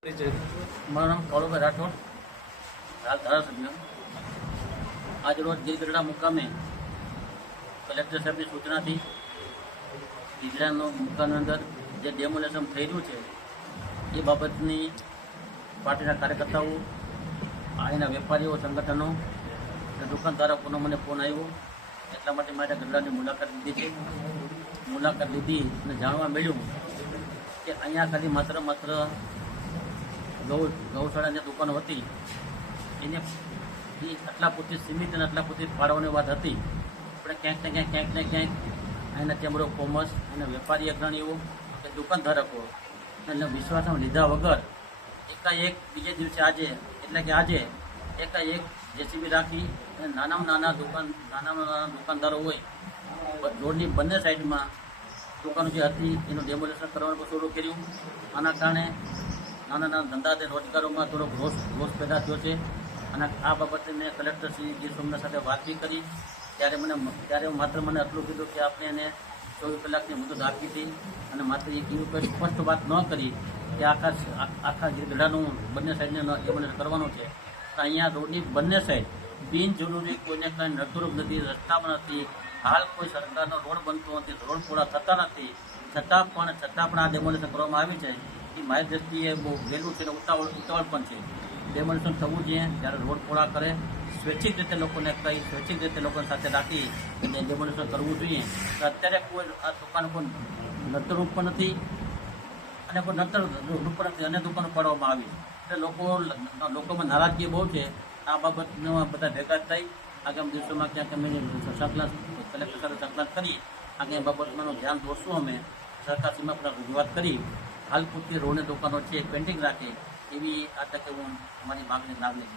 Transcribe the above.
મારું નામ કાળુભાઈ રાઠોડ. હાલ ધારાસભ્ય. આજ રોજ ગીરગઢડા મુકામે કલેક્ટર સાહેબની સૂચનાથી ગીરગઢડાનો મુકામની અંદર જે ડેમોલેશન રહ્યું છે, એ બાબતની પાર્ટીના કાર્યકર્તાઓ અહીંના વેપારીઓ, સંગઠનો અને દુકાનધારકોનો મને ફોન આવ્યો. એટલા માટે મારે ગઢડાની મુલાકાત લીધી છે. મુલાકાત લીધી અને જાણવા મળ્યું કે અહીંયા ખાલી માત્ર માત્ર ગૌશાળાની દુકાનો હતી. એને એ આટલા પૂરતી સીમિત અને આટલા પૂરતી ફાળવવાની વાત હતી. આપણે ક્યાંક ને ક્યાંક ક્યાંક ને ક્યાંક એના ચેમ્બર ઓફ કોમર્સ અને વેપારી અગ્રણીઓ કે દુકાનધારકો એટલે વિશ્વાસમાં લીધા વગર એકાએક બીજે દિવસે આજે, એટલે કે આજે એકાએક જેસીબી રાખી અને નાનામાં નાના દુકાન, નાનામાં નાના દુકાનદારો હોય રોડની બંને સાઈડમાં દુકાનો જે હતી એનું ડેમોલેશન કરવાનું પણ શરૂ કર્યું. આના કારણે નાના નાના ધંધા અને રોજગારોમાં થોડોક રોષ રોષ પેદા થયો છે. અને આ બાબતે મેં કલેક્ટર શ્રી ગીર સોમનાથ સાથે વાત બી કરી. ત્યારે મને ત્યારે માત્ર મને આટલું કીધું કે આપણે એને ચોવીસ કલાકની મુદત આપી હતી. અને માત્ર એક એવું કંઈ સ્પષ્ટ વાત ન કરી કે આખા આખા ગીરગઢાનું બંને સાઈડને ડેમોલેશન કરવાનું છે. તો અહીંયા રોડની બંને સાઈડ બિનજરૂરી કોઈને કંઈ નડતરૂપ નથી, રસ્તામાં નથી. હાલ કોઈ સરકારનો રોડ બનતો નથી, રોડ પૂરા થતા નથી. છતાં પણ છતાં પણ આ ડેમોલેશન કરવામાં આવી છે. એ મારી દ્રષ્ટિએ બહુ વહેલું છે ઉતાવળ ઉતાવળ પણ છે. ડેમોલેશન થવું જોઈએ, જ્યારે રોડ પોળા કરે, સ્વૈચ્છિક રીતે લોકોને કહી સ્વૈચ્છિક રીતે લોકોની સાથે રાખી અને ડેમોલેશન કરવું જોઈએ, તો અત્યારે કોઈ આ દુકાન કોઈ નડતરૂપ પણ નથી અને કોઈ નતર રૂપ નથી અને દુકાનો પાડવામાં આવી. એટલે લોકો લોકોમાં નારાજગી બહુ છે. આ બાબતનો બધા ભેગા થઈ આગામી દિવસોમાં ક્યાંક અમે સંકલન કલેક્ટર સાથે સંકલન કરી આગળ બાબતમાં ધ્યાન દોરશું અમે. સરકારશ્રીમાં પણ રજૂઆત કરી હાલ પૂરતી રોડની દુકાનો છે પેન્ડિંગ રાખે એવી આ તકે હું અમારી માગણી નાગરિક